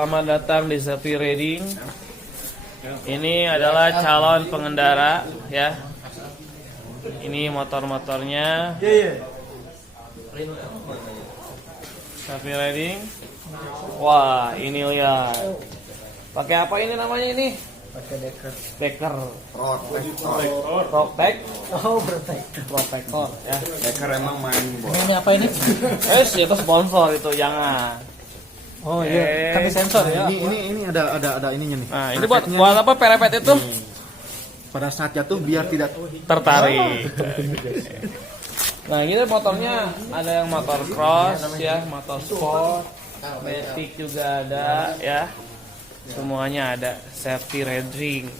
Selamat datang di Sepi Riding. Ini adalah calon pengendara ya. Ini motor-motornya. Sepi Riding. Wah, ini lihat. Pakai apa ini namanya ini? Pakai Decker. protector. Oh, Protector ya. Decker emang main bola. Ini apa ini? Itu sponsor itu, jangan. Oh iya, tapi sensor ya. Ini ada ininya nih. Nah, ini buat apa perepet itu? Pada saat jatuh biar tidak Tertarik. Nah, ini motornya ada yang motor cross ya, motor sport, matic juga ada ya. Semuanya ada. Safety Riding.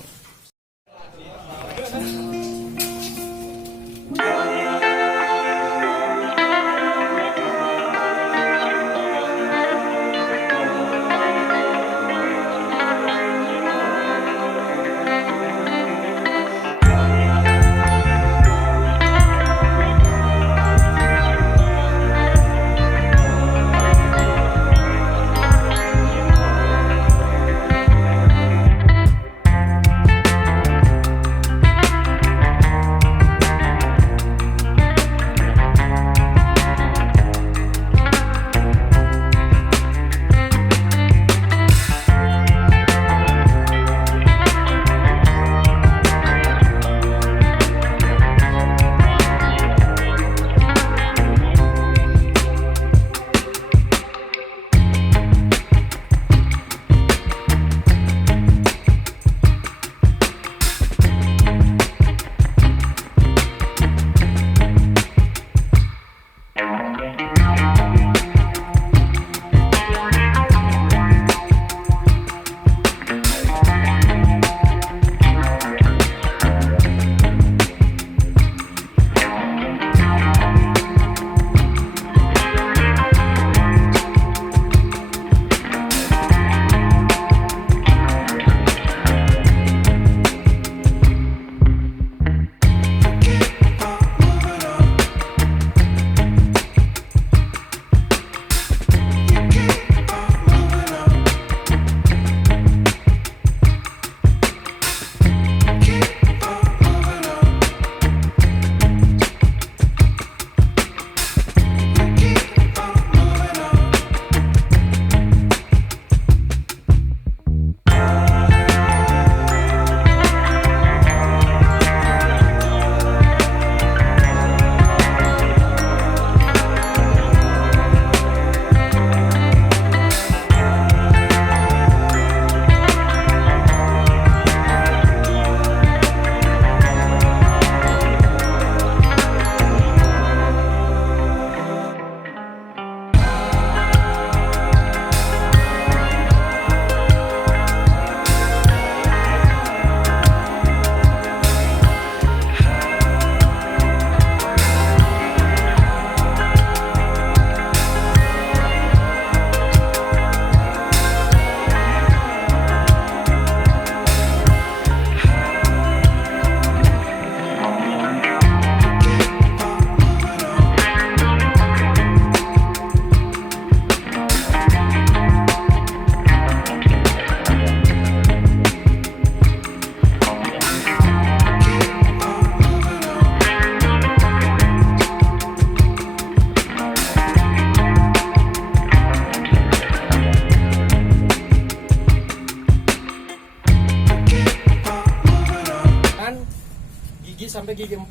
Sampai gigi 4.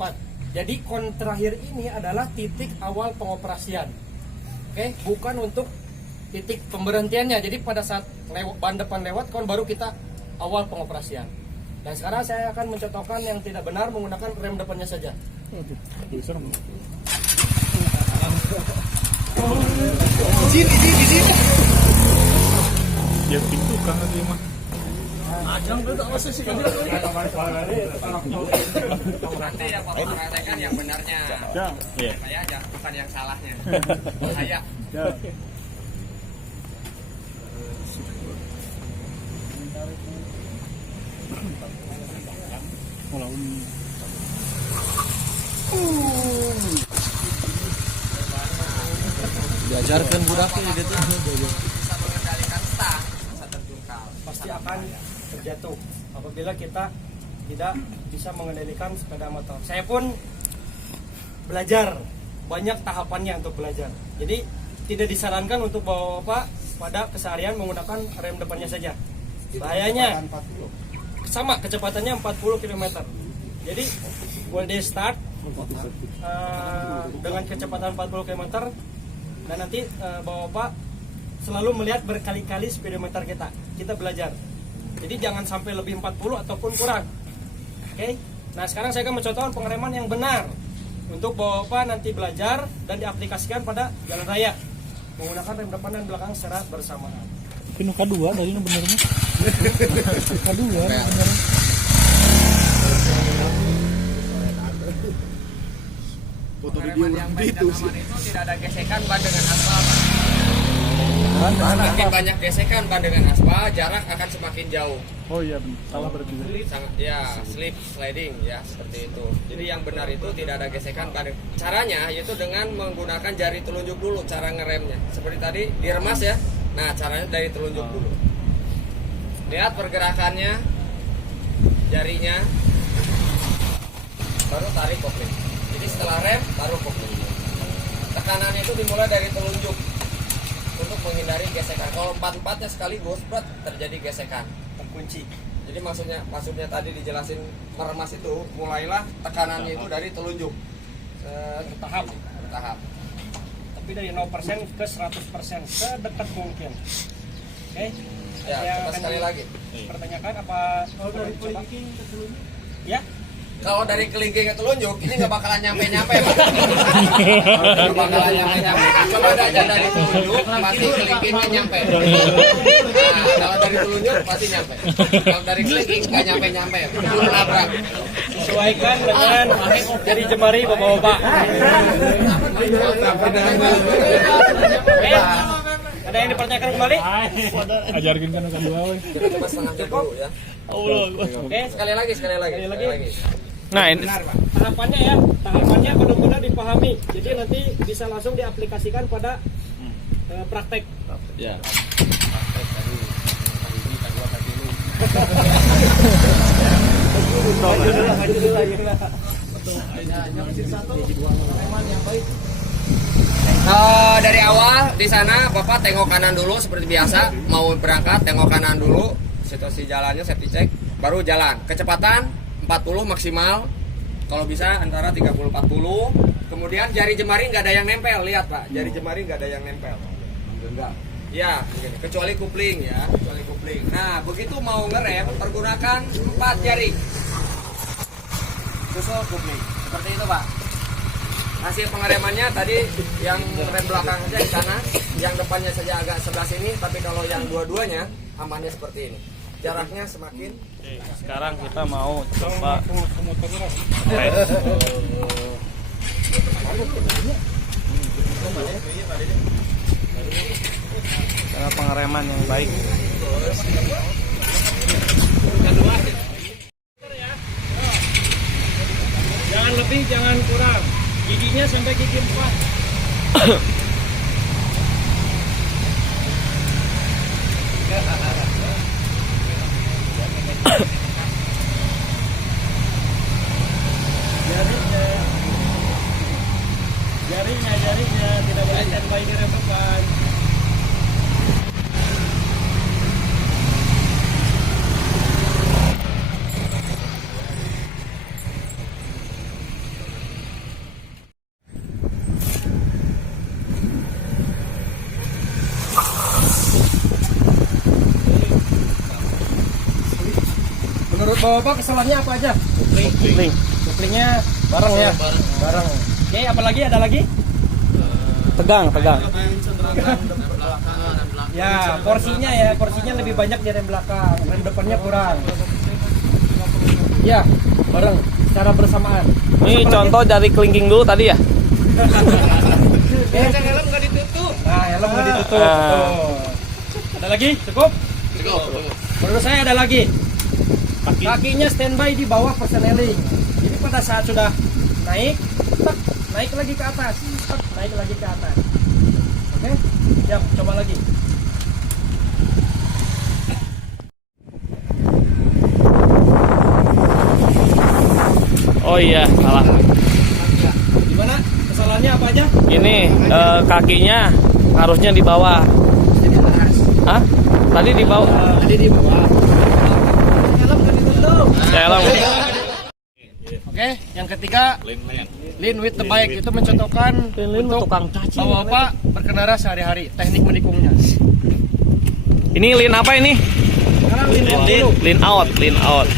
Jadi kon terakhir ini adalah titik awal pengoperasian. Oke, bukan untuk titik pemberhentiannya. Jadi pada saat ban depan lewat, kon baru kita awal pengoperasian. Dan sekarang saya akan mencontohkan yang tidak benar menggunakan rem depannya saja. Sini. ya pintu kan lagi mah. Ajang udah awas sih. Nanti ya Pak praktekkan yang benarnya. Saya aja bukan yang salahnya. Saya. Diajarkan budaknya gitu. Bisa mengendalikan stang. akan terjatuh apabila kita tidak bisa mengendalikan sepeda motor. Saya pun belajar, banyak tahapannya untuk belajar. Jadi tidak disarankan untuk bapak-bapak pada keseharian menggunakan rem depannya saja. Bahayanya sama, kecepatannya 40 km. Jadi when they start dengan kecepatan 40 km, dan nanti bapak-bapak selalu melihat berkali-kali speedometer kita belajar. Jadi jangan sampai lebih 40 ataupun kurang. Oke. Nah, sekarang saya akan mencontohkan pengereman yang benar untuk bapak-bapak nanti belajar dan diaplikasikan pada jalan raya menggunakan rem depan dan belakang secara bersamaan. Ini kedua dari ini benernya. Kedua bener. Foto video Pengereman yang baik itu dan sih. aman itu tidak ada gesekan ban dengan aspal. Semakin banyak gesekan ban dengan aspal, jarak akan semakin jauh. Oh iya benar. Salah berarti. Slip sliding ya, seperti itu. Jadi yang benar itu tidak ada gesekan ban. Caranya yaitu dengan menggunakan jari telunjuk dulu cara ngeremnya. Seperti tadi diremas ya. Nah, caranya dari telunjuk dulu. Lihat pergerakannya, jarinya, baru tarik kopling. Jadi setelah rem baru kopling. Tekanannya itu dimulai dari telunjuk untuk menghindari gesekan. Kalau 4-4-nya sekaligus, berat terjadi gesekan, terkunci. Jadi maksudnya tadi dijelasin meremas itu, mulailah tekanannya itu dari telunjuk. Bertahap. Tapi dari 0% ke 100%, sedekat mungkin. Oke. Ya, Yang kita akan sekali lagi. pertanyakan apa dari kelingking ke telunjuk? Ya. Kalau dari kelingking ke telunjuk, ini nggak bakalan nyampe-nyampe, Pak. Nggak bakalan nyampe-nyampe. Coba aja dari telunjuk, pasti kelingkingnya nyampe. Nah, kalau dari telunjuk, pasti nyampe. Kalau dari kelingking, nggak nyampe-nyampe. Itu nabrak. Sesuaikan dengan jari jemari bapak-bapak. Ada yang dipertanyakan kembali? Ajarkan kan kedua we. Kita coba setengah jam dulu ya. Oke. Sekali lagi. Nah, ini Tahapannya benar-benar dipahami. Jadi nanti bisa langsung diaplikasikan pada praktek. ya. Dari awal di sana Bapak tengok kanan dulu seperti biasa, mau berangkat tengok kanan dulu, situasi jalannya safety check, baru jalan. Kecepatan 40 maksimal, kalau bisa antara 30-40. Kemudian jari jemari nggak ada yang nempel, lihat Pak, jari jemari nggak ada yang nempel. Enggak. Ya, begini. Kecuali kupling ya, kecuali kupling. Nah, begitu mau ngerem, pergunakan 4 jari. Susul kupling, seperti itu Pak. Hasil pengeremannya tadi yang rem belakang saja di sana, yang depannya saja agak sebelah sini, tapi kalau yang dua-duanya amannya seperti ini. Jaraknya semakin. Oke, sekarang kita mau coba cara pengereman yang baik. Jangan lebih, jangan kurang. Giginya sampai gigi 4. Jarinya tidak boleh standby di rem depan. Menurut Bapak kesalahannya apa aja? Link. Koplingnya bareng ya? Bareng. Oke, apa lagi? Ada lagi? Tegang. Ya, porsinya lebih banyak di rem belakang, rem depannya kurang. Ya, bareng, secara bersamaan. Ini contoh dari kelingking dulu tadi ya. Helm nggak ditutup. Nah, helm nggak ditutup. Ah. Tuh. Ada lagi? Cukup? Menurut saya ada lagi. Kakinya standby di bawah persneling. Jadi pada saat sudah naik, naik lagi ke atas, naik lagi ke atas. Oke, siap, coba lagi. Oh iya, salah. Gimana? Kesalahannya apa aja? Ini kakinya harusnya di bawah. Hah? Tadi di bawah. Tadi di bawah. Helm. Oke, yang ketiga lean with the bike itu mencontohkan untuk tukang cacing. bapak-bapak berkendara sehari-hari, teknik menikungnya. Ini lean apa ini? Sekarang lean dulu. Lean out, lean out.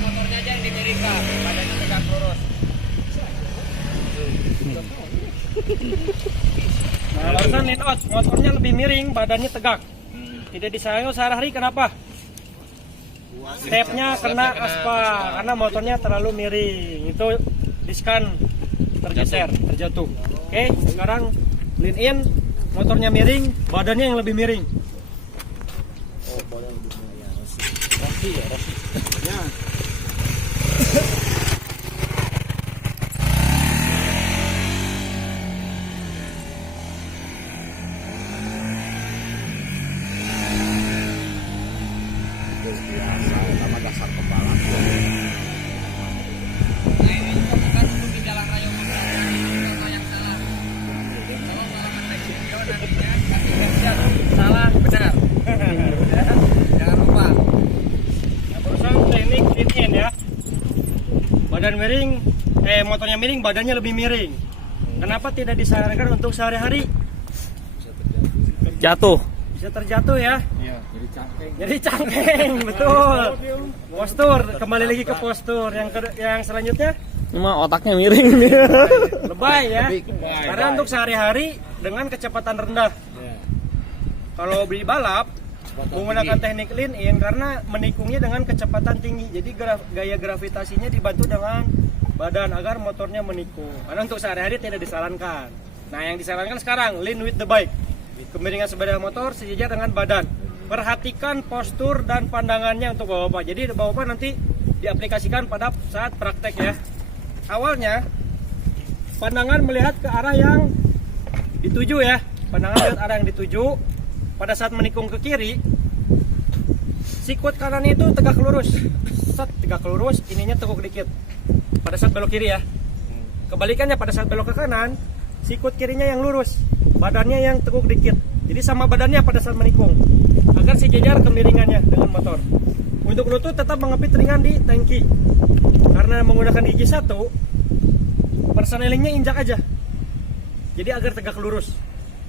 Motornya aja yang dimiringkan, badannya tegak lurus. Nah, barusan lean out, motornya lebih miring, badannya tegak. Tidak disayang sehari-hari, kenapa? Stepnya kena aspal, karena motornya terlalu miring. Itu diskan tergeser, terjatuh. Oke, sekarang lean in, motornya miring, badannya yang lebih miring. Nah, ini juga bukan untuk di jalan raya contoh yang salah. Kalau balapan naik video nantinya kasih reaction salah benar. Ya, jangan lupa. Nah, barusan teknik lean in ya. Badan miring, motornya miring, badannya lebih miring. Kenapa tidak disarankan untuk sehari-hari? Jatuh. Bisa terjatuh ya. Jadi cangkeng, betul. Postur, kembali lagi ke postur. Yang selanjutnya Ini mah otaknya miring. lebay ya. Karena untuk sehari-hari dengan kecepatan rendah. Kalau beli balap menggunakan teknik lean in karena menikungnya dengan kecepatan tinggi. Jadi gaya gravitasinya dibantu dengan badan agar motornya menikung. Karena untuk sehari-hari tidak disarankan. Nah, yang disarankan sekarang lean with the bike. Kemiringan sepeda motor sejajar dengan badan. Perhatikan postur dan pandangannya untuk bapak-bapak. Jadi bapak-bapak nanti diaplikasikan pada saat praktek ya. Awalnya pandangan melihat ke arah yang dituju ya. Pandangan melihat arah yang dituju. Pada saat menikung ke kiri, sikut kanannya itu tegak lurus. Set, tegak lurus, ininya teguk dikit. Pada saat belok kiri ya. Kebalikannya pada saat belok ke kanan, sikut kirinya yang lurus, badannya yang teguk dikit. Jadi sama badannya pada saat menikung. Agar sejajar kemiringannya dengan motor. Untuk lutut tetap mengepit ringan di tangki. Karena menggunakan gigi 1, persenelingnya injak aja. Jadi agar tegak lurus.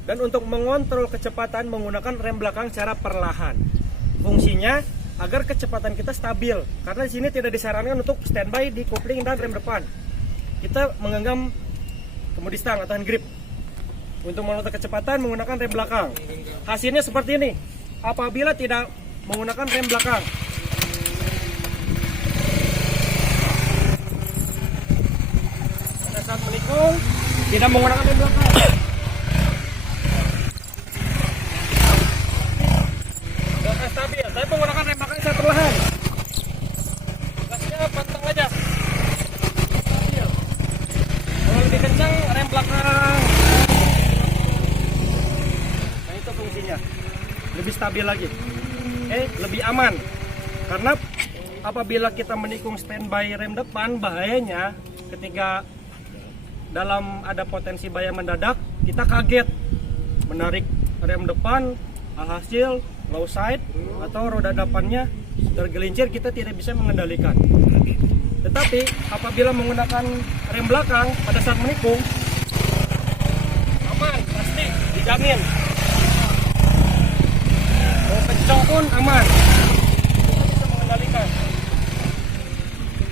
Dan untuk mengontrol kecepatan menggunakan rem belakang secara perlahan. Fungsinya agar kecepatan kita stabil. Karena di sini tidak disarankan untuk standby di kopling dan rem depan. Kita menggenggam kemudi stang atau hand grip. Untuk mengontrol kecepatan menggunakan rem belakang. Hasilnya seperti ini. Apabila tidak menggunakan rem belakang, pada saat menikung tidak menggunakan rem belakang, tidak stabil. Saya menggunakan rem belakang saya perlahan. Gasnya pantang aja. Stabil. Kalau lebih kencang rem belakang. Nah, itu fungsinya. Lebih stabil lagi, lebih aman. Karena apabila kita menikung standby rem depan, bahayanya ketika dalam ada potensi bahaya mendadak, kita kaget menarik rem depan, alhasil low side atau roda depannya tergelincir, kita tidak bisa mengendalikan. Tetapi apabila menggunakan rem belakang pada saat menikung, aman, pasti dijamin. Mau kencang pun aman, kita bisa mengendalikan.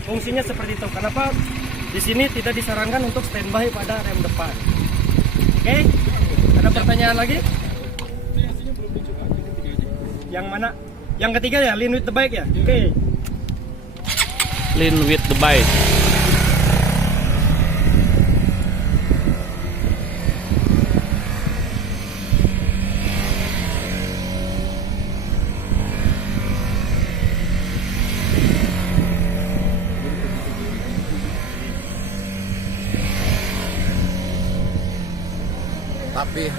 Fungsinya seperti itu. Kenapa di sini tidak disarankan untuk standby pada rem depan? Oke, ada pertanyaan lagi? Yang mana? Yang ketiga ya, lean with the bike ya. Oke. Lean with the bike. Tapi